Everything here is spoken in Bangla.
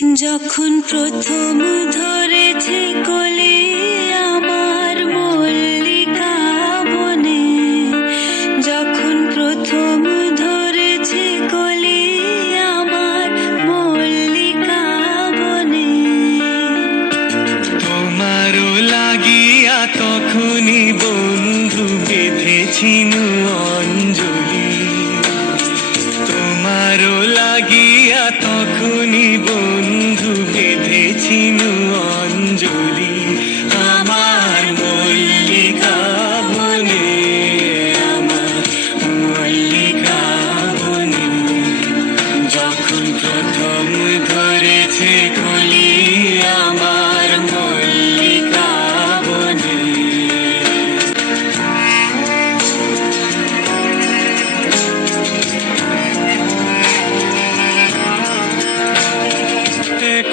যখন প্রথম ধরেছে কোলে আমার যখন প্রথম আমার তোমারও লাগিয়া তখনই বন্ধু অঞ্জলি। লাগিয়া